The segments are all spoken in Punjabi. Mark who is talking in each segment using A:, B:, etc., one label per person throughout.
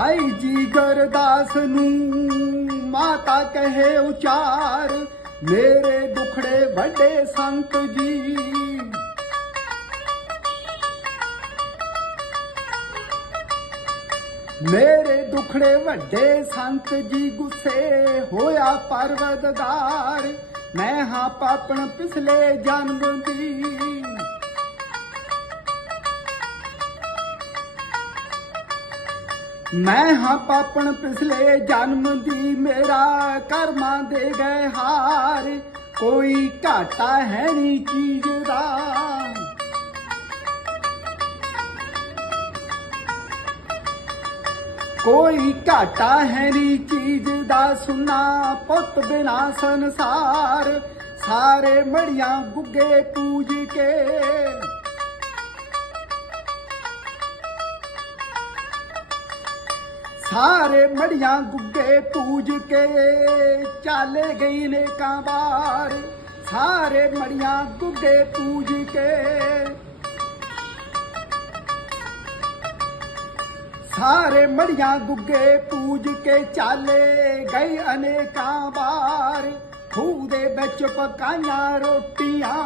A: ਭਾਈ ਜੀ ਗੁਰਦਾਸ ਨੂੰ ਮਾਤਾ ਕਹੇ ਉਚਾਰ, ਮੇਰੇ ਦੁਖੜੇ ਵੱਡੇ ਸੰਤ ਜੀ। ਮੇਰੇ ਦੁਖੜੇ ਵੱਡੇ ਸੰਤ ਜੀ, ਗੁੱਸੇ ਹੋਇਆ ਪਰਵਦਗਾਰ ਮੈਂ ਹਾਂ ਪਾਪਣ ਪਿਛਲੇ ਜਨਮ ਦੀ। ਮੈਂ ਹਾਂ ਪਾਪਣ ਪਿਛਲੇ ਜਨਮ ਦੀ, ਮੇਰਾ ਕਰਮਾਂ ਦੇ ਗਏ ਹਾਰ ਕੋਈ ਘਾਟਾ ਹੈ ਨਹੀਂ ਚੀਜ਼ ਦਾ। ਕੋਈ ਘਾਟਾ ਹੈ ਨੀ ਚੀਜ਼ ਦਾ, ਸੁਨਾ ਪੁੱਤ ਬਿਨਾ ਸੰਸਾਰ, ਸਾਰੇ ਮੜੀਆਂ ਗੁੱਗੇ ਪੂਜ ਕੇ। ਸਾਰੇ ਮੜੀਆਂ ਗੁੱਗੇ ਪੂਜ ਕੇ ਚਾਲੇ ਗਈ ਨੇ ਕਾਂਬਾਰ ਸਾਰੇ ਮੜੀਆਂ ਗੁੱਗੇ ਪੂਜ ਕੇ ਸਾਰੇ ਮੜੀਆਂ ਗੁੱਗੇ ਪੂਜ ਕੇ ਚਾਲੇ ਗਏ ਅਨੇਕਾਂ ਵਾਰ। ਖੂਹ ਦੇ ਵਿੱਚ ਪਕਾਈਆਂ ਰੋਟੀਆਂ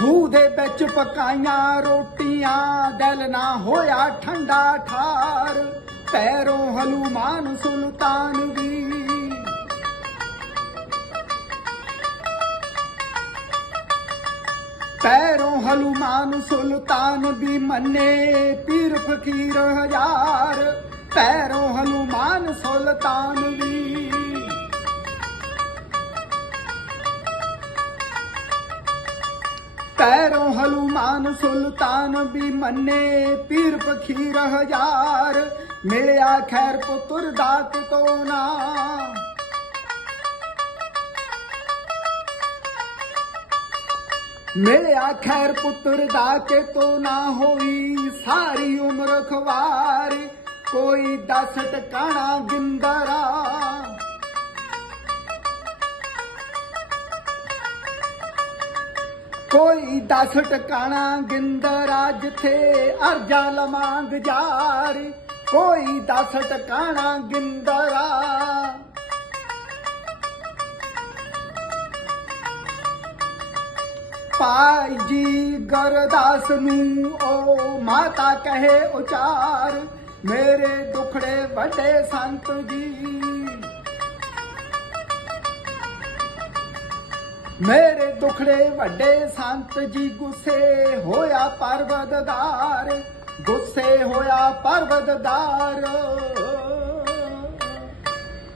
A: ਖੂਹ ਦੇ ਵਿੱਚ ਪਕਾਈਆਂ ਰੋਟੀਆਂ, ਦਿਲ ਨਾ ਹੋਇਆ ਠੰਡਾ ਠਾਰ। ਪੈਰੋਂ ਹਲੂਮਾਨ ਸੁਲਤਾਨ ਵੀ ਪੈਰੋਂ ਹਲੂਮਾਨ ਸੁਲਤਾਨ ਵੀ ਮੰਨੇ ਪੀਰ ਫਕੀਰ ਹਜ਼ਾਰ। ਪੈਰੋਂ ਹਲੂਮਾਨ ਸੁਲਤਾਨ ਵੀ ਪੈਰੋਂ ਸੁਲਤਾਨ ਵੀ ਮੰਨੇ, ਪੀਰ ਪਖੀਰ ਹਜ਼ਾਰ। ਮਿਲਿਆ ਖੈਰ ਪੁੱਤਰ ਦਾਤ ਤੋਂ ਨਾ। ਮਿਲਿਆ ਖੈਰ ਪੁੱਤਰ ਦਾ ਕੇ ਤੋ ਨਾ ਹੋਈ ਸਾਰੀ ਉਮਰ ਖਵਾਰ। ਕੋਈ ਦਸ ਟਕਾਣਾ ਗਿੰਦਰਾ ਕੋਈ ਦਸ ਟਿਕਾਣਾ ਗਿੰਦਰਾ ਜਿੱਥੇ ਅਰਜਾ ਲਮਾਂਗ ਜਾਰ। ਕੋਈ ਦਸ ਟਕਾਣਾ ਗਿੰਦਰਾ। ਭਾਈ ਜੀ ਗਰਦਾਸ ਨੂੰ ਓ ਮਾਤਾ ਕਹੇ ਉਚਾਰ। ਮੇਰੇ ਦੁਖੜੇ ਵੱਡੇ ਸੰਤ ਜੀ। ਮੇਰੇ ਦੁਖੜੇ ਵੱਡੇ ਸੰਤ ਜੀ ਗੁੱਸੇ ਹੋਇਆ ਪਰਵਦਦਾਰ ਗੁੱਸੇ ਹੋਇਆ ਪਰਵਦਦਾਰ